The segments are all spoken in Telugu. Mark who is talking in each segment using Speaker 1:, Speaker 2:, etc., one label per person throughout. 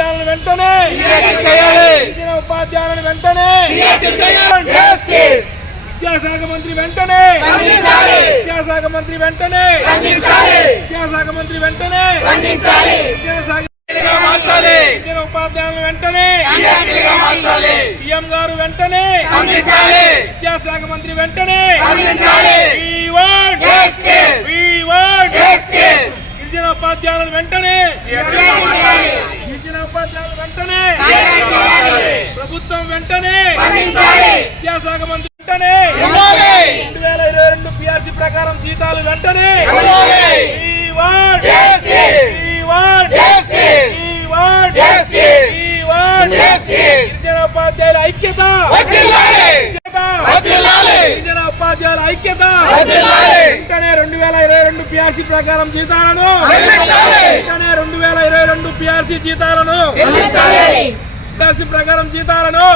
Speaker 1: ఉపాధ్యాయులను వెంటనే
Speaker 2: చేయాలి.
Speaker 1: ఉపాధ్యాయులను వెంటనే విద్యాశాఖ మంత్రి వెంటనే విద్యాశాఖ మంత్రి వెంటనే విద్యాశాఖ మంత్రి వెంటనే విద్యాశాఖ ఉపాధ్యాయులను వెంటనే సీఎం గారు వెంటనే విద్యాశాఖ మంత్రి వెంటనే గిరిజన ఉపాధ్యాయులను వెంటనే ఉపాధ్యాయులు వెంటనే ప్రభుత్వం వెంటనే విద్యాశాఖ మంత్రి వెంటనే రెండు వేల ఇరవై రెండు పిఆర్సీ ప్రకారం జీతాలు వెంటనే ఉపాధ్యాయుల ఐక్యత
Speaker 2: వర్ధిల్లాలి
Speaker 1: ఐక్యత
Speaker 2: వర్ధిల్లాలి
Speaker 1: గిరిజన ఉపాధ్యాయుల ఐక్యత. వెంటనే రెండు వేల ఇరవై రెండు పిఆర్సీ ప్రకారం జీతాలను. వెంటనే రెండు వేల ఇరవై రెండు పిఆర్సీ జీతాలను.
Speaker 2: చెల్లించాలి.
Speaker 1: పిఆర్సీ ప్రకారం జీతాలను.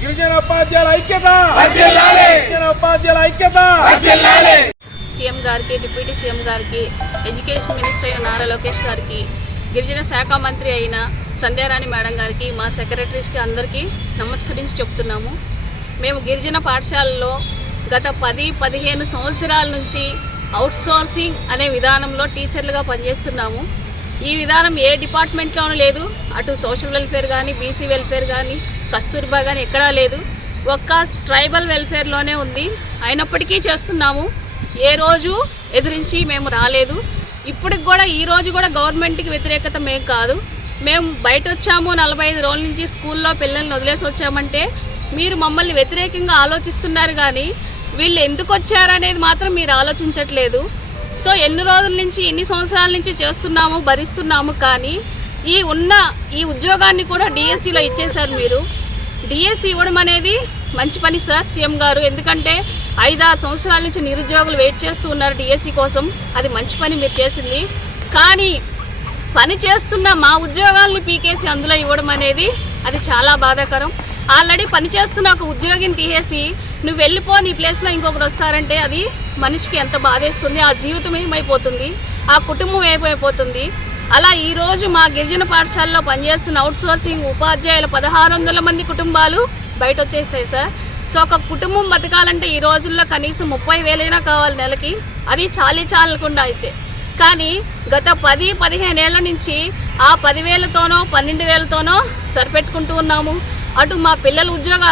Speaker 1: గిరిజన ఉపాధ్యాయుల ఐక్యత. గిరిజన ఉపాధ్యాయుల ఐక్యత.
Speaker 3: సీఎం గారికి డిప్యూటీ సీఎం గారికి ఎడ్యుకేషన్ మినిస్టర్ అయిన నారా లోకేష్ గారికి గిరిజన శాఖ మంత్రి అయిన సంధ్యారాణి మేడం గారికి మా సెక్రటరీస్కి అందరికీ నమస్కరించి చెప్తున్నాము. మేము గిరిజన పాఠశాలలో గత పది పదిహేను సంవత్సరాల నుంచి అవుట్సోర్సింగ్ అనే విధానంలో టీచర్లుగా పనిచేస్తున్నాము. ఈ విధానం ఏ డిపార్ట్మెంట్లోనూ లేదు. అటు సోషల్ వెల్ఫేర్ కానీ బీసీ వెల్ఫేర్ కానీ కస్తూర్బా కానీ ఎక్కడా లేదు. ఒక్క ట్రైబల్ వెల్ఫేర్లోనే ఉంది. అయినప్పటికీ చేస్తున్నాము. ఏ రోజు ఎదిరించి మేము రాలేదు. ఇప్పటికి కూడా ఈ రోజు కూడా గవర్నమెంట్కి వ్యతిరేకత మేము కాదు. మేము బయట వచ్చాము నలభై ఐదు రోజుల నుంచి స్కూల్లో పిల్లల్ని వదిలేసి వచ్చామంటే మీరు మమ్మల్ని వ్యతిరేకంగా ఆలోచిస్తున్నారు కానీ వీళ్ళు ఎందుకు వచ్చారనేది మాత్రం మీరు ఆలోచించట్లేదు. సో ఎన్ని రోజుల నుంచి ఎన్ని సంవత్సరాల నుంచి చేస్తున్నాము భరిస్తున్నాము కానీ ఈ ఉన్న ఈ ఉద్యోగాన్ని కూడా డిఎస్సిలో ఇచ్చేశారు మీరు. డిఎస్సి ఇవ్వడం అనేది మంచి పని సార్ సీఎం గారు. ఎందుకంటే ఐదారు సంవత్సరాల నుంచి నిరుద్యోగులు వెయిట్ చేస్తూ ఉన్నారు డిఎస్సి కోసం. అది మంచి పని మీరు చేసింది. కానీ పని చేస్తున్న మా ఉద్యోగాల్ని పీకేసి అందులో ఇవ్వడం అనేది అది చాలా బాధాకరం. ఆల్రెడీ పనిచేస్తున్న ఒక ఉద్యోగిని తీసేసి నువ్వు వెళ్ళిపో నీ ప్లేస్లో ఇంకొకరు వస్తారంటే అది మనిషికి ఎంత బాధేస్తుంది ఆ జీవితం ఏమైపోతుంది ఆ కుటుంబం ఏమైపోతుంది. అలా ఈరోజు మా గిరిజన పాఠశాలలో పనిచేస్తున్న అవుట్సోర్సింగ్ ఉపాధ్యాయుల పదహారు వందల మంది కుటుంబాలు బయట వచ్చేసాయి సార్. సో ఒక కుటుంబం బతకాలంటే ఈ రోజుల్లో కనీసం ముప్పై వేలైనా కావాలి నెలకి. అది చాలీ చాలకుండా అయితే. కానీ గత పది పదిహేను ఏళ్ళ నుంచి ఆ పదివేలతోనో పన్నెండు వేలతోనో సరిపెట్టుకుంటూ ఉన్నాము. అటు మా పిల్లల ఉద్యోగ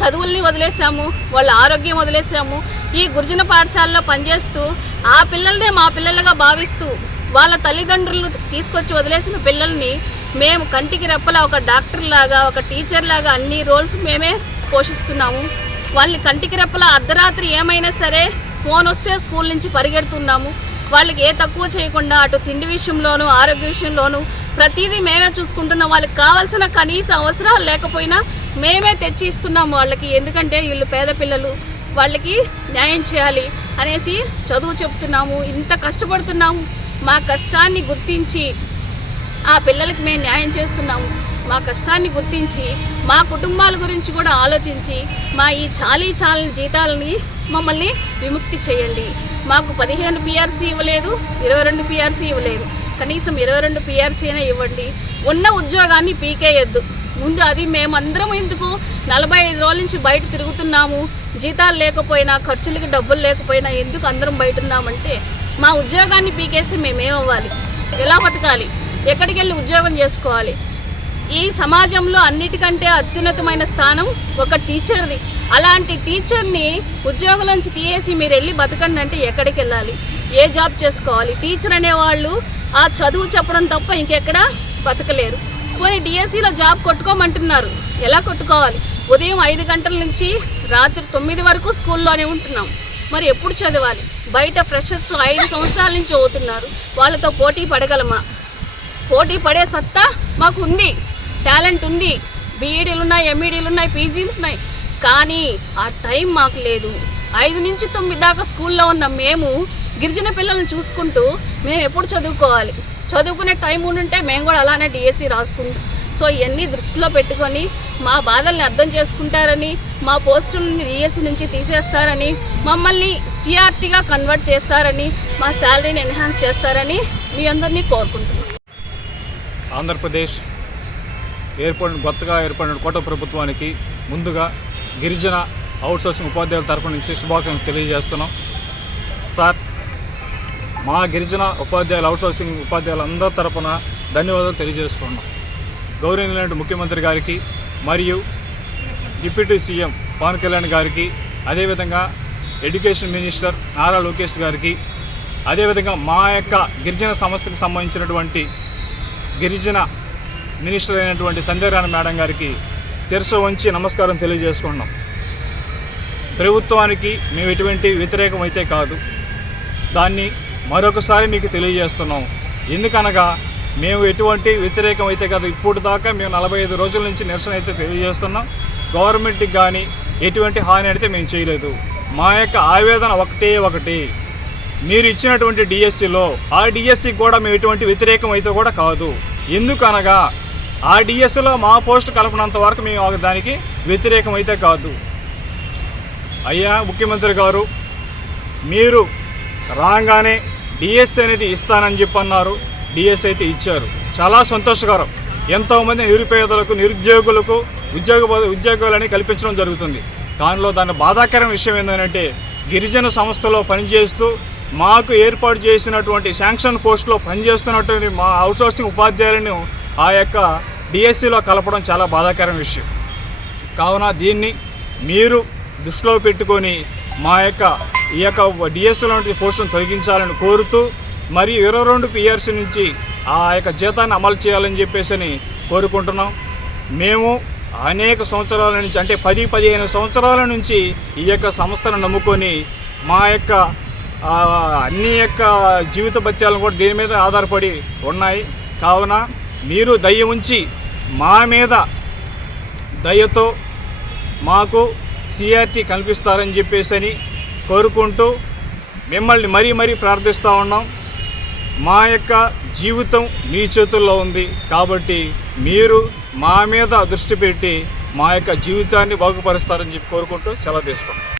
Speaker 3: చదువుల్ని వదిలేసాము వాళ్ళ ఆరోగ్యం వదిలేసాము. ఈ గురుజన పాఠశాలలో పనిచేస్తూ ఆ పిల్లల్నే మా పిల్లలుగా భావిస్తూ వాళ్ళ తల్లిదండ్రులు తీసుకొచ్చి వదిలేసిన పిల్లల్ని మేము కంటికి రెప్పలా ఒక డాక్టర్ లాగా ఒక టీచర్ లాగా అన్ని రోల్స్ మేమే పోషిస్తున్నాము. వాళ్ళని కంటికి రెప్పలా అర్ధరాత్రి ఏమైనా సరే ఫోన్ వస్తే స్కూల్ నుంచి పరిగెడుతున్నాము. వాళ్ళకి ఏ తక్కువ చేయకుండా అటు తిండి విషయంలోనూ ఆరోగ్య విషయంలోనూ ప్రతిదీ మేమే చూసుకుంటున్నాం. వాళ్ళకి కావాల్సిన కనీస అవసరాలు లేకపోయినా మేమే తెచ్చి ఇస్తున్నాము వాళ్ళకి. ఎందుకంటే వీళ్ళు పేద పిల్లలు వాళ్ళకి న్యాయం చేయాలి అనేసి చదువు చెప్తున్నాము. ఇంత కష్టపడుతున్నాము. మా కష్టాన్ని గుర్తించి ఆ పిల్లలకి మేము న్యాయం చేస్తున్నాము. మా కష్టాన్ని గుర్తించి మా కుటుంబాల గురించి కూడా ఆలోచించి మా ఈ చాలీ చాలని జీతాలని మమ్మల్ని విముక్తి చేయండి. మాకు పదిహేను పిఆర్సీ ఇవ్వలేదు ఇరవై రెండు పిఆర్సీ ఇవ్వలేదు. కనీసం ఇరవై రెండు పిఆర్సీ అయినా ఇవ్వండి. ఉన్న ఉద్యోగాన్ని పీకేయొద్దు ముందు అది మేమందరం ఎందుకు నలభై ఐదు రోజుల నుంచి బయట తిరుగుతున్నాము? జీతాలు లేకపోయినా ఖర్చులకి డబ్బులు లేకపోయినా ఎందుకు అందరం బయట ఉన్నామంటే మా ఉద్యోగాన్ని పీకేస్తే మేమేమవ్వాలి? ఎలా బతకాలి? ఎక్కడికి వెళ్ళి ఉద్యోగం చేసుకోవాలి? ఈ సమాజంలో అన్నిటికంటే అత్యున్నతమైన స్థానం ఒక టీచర్ది అలాంటి టీచర్ని ఉద్యోగం నుంచి తీయేసి మీరు వెళ్ళి బతకండి అంటే ఎక్కడికి వెళ్ళాలి? ఏ జాబ్ చేసుకోవాలి? టీచర్ అనేవాళ్ళు ఆ చదువు చెప్పడం తప్ప ఇంకెక్కడ బతకలేరు. పోనీ డిఎస్సిలో జాబ్ కొట్టుకోమంటున్నారు. ఎలా కొట్టుకోవాలి? ఉదయం ఐదు గంటల నుంచి రాత్రి తొమ్మిది వరకు స్కూల్లోనే ఉంటున్నాం. మరి ఎప్పుడు చదవాలి? బయట ఫ్రెషర్స్ ఐదు సంవత్సరాల నుంచి అవుతున్నారు వాళ్ళతో పోటీ పడగలమా? పోటీ పడే సత్తా మాకు ఉంది టాలెంట్ ఉంది. బీఈడీలు ఉన్నాయి ఎంఈడీలు ఉన్నాయి పీజీలు ఉన్నాయి. కానీ ఆ టైం మాకు లేదు. ఐదు నుంచి తొమ్మిది దాకా స్కూల్లో ఉన్న మేము గిరిజన పిల్లల్ని చూసుకుంటూ మేము ఎప్పుడు చదువుకోవాలి. చదువుకునే టైం ఉండుంటే మేము కూడా అలానే డిఎస్సి రాసుకుంటాం సో ఇవన్నీ దృష్టిలో పెట్టుకొని మా బాధల్ని అర్థం చేసుకుంటారని మా పోస్టుల్ని డిఎస్సి నుంచి తీసేస్తారని మమ్మల్ని సిఆర్టీగా కన్వర్ట్ చేస్తారని మా శాలరీని ఎన్హాన్స్ చేస్తారని మీ అందరినీ కోరుకుంటున్నాం.
Speaker 4: ఆంధ్రప్రదేశ్ ఏర్పడిన కొత్తగా ఏర్పడిన కోట ప్రభుత్వానికి ముందుగా గిరిజన అవుట్సోర్సింగ్ ఉపాధ్యాయుల తరపు నుంచి శుభాకాంక్షలు తెలియజేస్తున్నాం. సార్ మా గిరిజన ఉపాధ్యాయుల అవుట్సోర్సింగ్ ఉపాధ్యాయులు అందరి తరపున ధన్యవాదాలు తెలియజేసుకున్నాం గౌరవనీయులైన ముఖ్యమంత్రి గారికి మరియు డిప్యూటీ సీఎం పవన్ కళ్యాణ్ గారికి అదేవిధంగా ఎడ్యుకేషన్ మినిస్టర్ నారా లోకేష్ గారికి అదేవిధంగా మా యొక్క గిరిజన సంస్థకు సంబంధించినటువంటి గిరిజన మినిస్టర్ అయినటువంటి సంధ్యారాయణ మేడం గారికి శిరస వంచి నమస్కారం తెలియజేసుకున్నాం ప్రభుత్వానికి మేము ఎటువంటి వ్యతిరేకం అయితే కాదు. దాన్ని మరొకసారి మీకు తెలియజేస్తున్నాం. ఎందుకనగా మేము ఎటువంటి వ్యతిరేకం అయితే కాదు. ఇప్పుడు దాకా మేము నలభై ఐదు రోజుల నుంచి నిరసన అయితే తెలియజేస్తున్నాం. గవర్నమెంట్కి కానీ ఎటువంటి హాని అయితే మేము చేయలేదు. మా యొక్క ఆవేదన ఒకటే ఒకటి. మీరు ఇచ్చినటువంటి డిఎస్సిలో ఆ డిఎస్సికి కూడా మేము ఎటువంటి వ్యతిరేకం అయితే కూడా కాదు. ఎందుకనగా ఆ డిఎస్లో మా పోస్ట్ కలపనంత వరకు మేము దానికి వ్యతిరేకం అయితే కాదు. అయ్యా ముఖ్యమంత్రి గారు మీరు రాగానే డిఎస్ అనేది ఇస్తానని చెప్పి అన్నారు డిఎస్ అయితే ఇచ్చారు. చాలా సంతోషకరం. ఎంతోమంది నిరుపేదలకు నిరుద్యోగులకు ఉద్యోగ ఉద్యోగాలని కల్పించడం జరుగుతుంది. దానిలో దాని బాధాకరం విషయం ఏంటంటే గిరిజన సంస్థలో పనిచేస్తూ మాకు ఏర్పాటు చేసినటువంటి శాంక్షన్ పోస్టులో పనిచేస్తున్నటువంటి మా అవుట్సోర్సింగ్ ఉపాధ్యాయులను ఆ యొక్క డిఎస్సిలో కలపడం చాలా బాధాకరం విషయం. కావున దీన్ని మీరు దృష్టిలో పెట్టుకొని మా యొక్క ఈ యొక్క డిఎస్సిలో పోస్టును తొలగించాలని కోరుతూ మరియు ఇరవై రెండు పిఆర్సీ నుంచి ఆ యొక్క జీతాన్ని అమలు చేయాలని చెప్పేసి అని కోరుకుంటున్నాం. మేము అనేక సంవత్సరాల నుంచి అంటే పది పదిహేను సంవత్సరాల నుంచి ఈ యొక్క సంస్థను నమ్ముకొని మా యొక్క అన్ని యొక్క జీవిత భత్యాలను కూడా దీని మీద ఆధారపడి ఉన్నాయి. కావున మీరు దయ ఉంచి మా మీద దయతో మాకు సిఆర్టీ కల్పిస్తారని చెప్పేసి అని కోరుకుంటూ మిమ్మల్ని మరీ మరీ ప్రార్థిస్తూ ఉన్నాం. మా యొక్క జీవితం మీ చేతుల్లో ఉంది కాబట్టి మీరు మా మీద దృష్టి పెట్టి మా యొక్క జీవితాన్ని బాగుపరుస్తారని చెప్పి కోరుకుంటూ సెలవు తీసుకుంటాం